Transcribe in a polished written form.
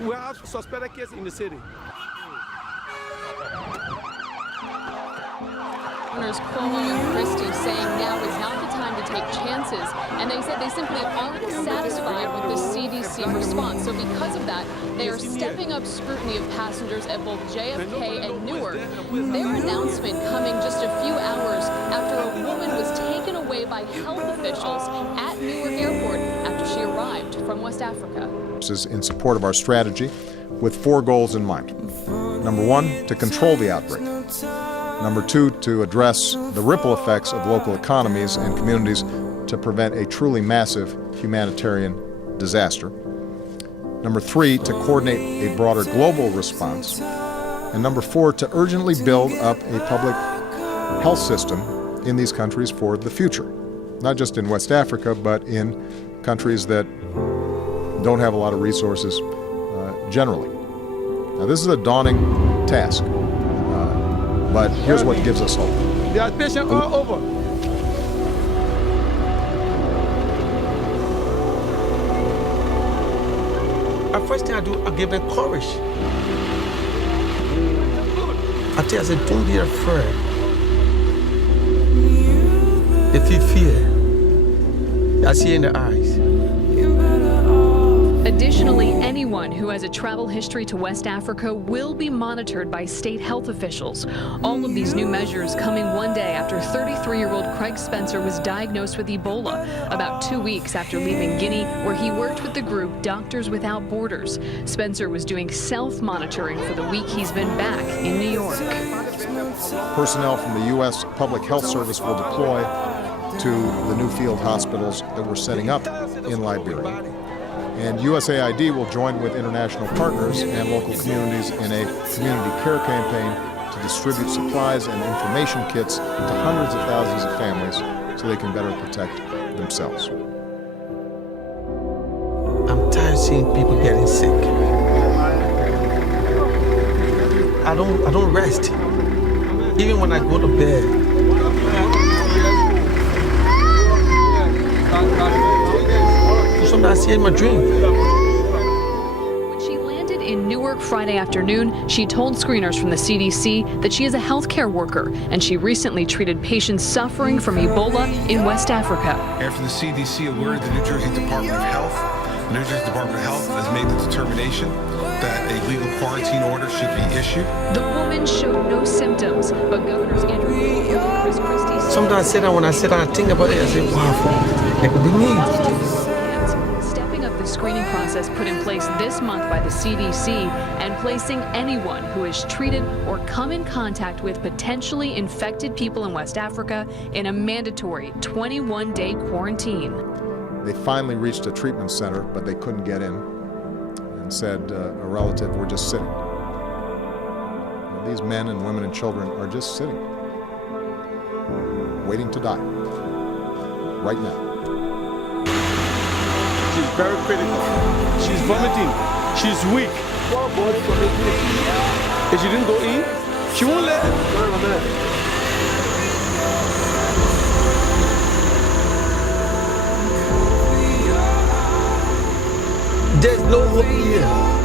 We have suspected cases in the city. Governors Cuomo and Christie saying now is not the time to take chances, and they said they simply aren't satisfied with the CDC response. So because of that, they are stepping up scrutiny of passengers at both JFK and Newark. Their announcement coming just a few hours after a woman was taken away by health officials at Newark Airport after she arrived from West Africa. This is in support of our strategy with 4 goals in mind. Number 1, to control the outbreak. Number 2, to address the ripple effects of local economies and communities to prevent a truly massive humanitarian disaster. Number 3, to coordinate a broader global response. And number 4, to urgently build up a public health system in these countries for the future. Not just in West Africa, but in countries that don't have a lot of resources generally. Now, this is a daunting task. But here's what gives us hope. They are patients all over. The first thing I do, I give them courage. I tell you, I said, don't be afraid. They feel fear. I see in their eyes. Additionally, anyone who has a travel history to West Africa will be monitored by state health officials. All of these new measures coming one day after 33-year-old Craig Spencer was diagnosed with Ebola, about 2 weeks after leaving Guinea, where he worked with the group Doctors Without Borders. Spencer was doing self-monitoring for the week he's been back in New York. Personnel from the U.S. Public Health Service will deploy to the new field hospitals that we're setting up in Liberia. And USAID will join with international partners and local communities in a community care campaign to distribute supplies and information kits to hundreds of thousands of families so they can better protect themselves. I'm tired of seeing people getting sick. I don't rest. Even when I go to bed. Sometimes I see it in my dream. When she landed in Newark Friday afternoon, she told screeners from the CDC that she is a healthcare worker, and she recently treated patients suffering from Ebola in West Africa. After the CDC alerted the New Jersey Department of Health, the New Jersey Department of Health has made the determination that a legal quarantine order should be issued. The woman showed no symptoms, but Governors Andrew Cuomo and Chris Christie Sometimes I sit down, when I sit down, I think about it, I say, wow, that could be me. stepping up the screening process put in place this month by the CDC and placing anyone who is treated or come in contact with potentially infected people in West Africa in a mandatory 21-day quarantine. They finally reached a treatment center, but they couldn't get in, and said a relative, we're just sitting. And these men and women and children are just sitting, waiting to die, right now. She's very critical. She's vomiting. She's weak. If she didn't go in, she won't let it. There's no hope here.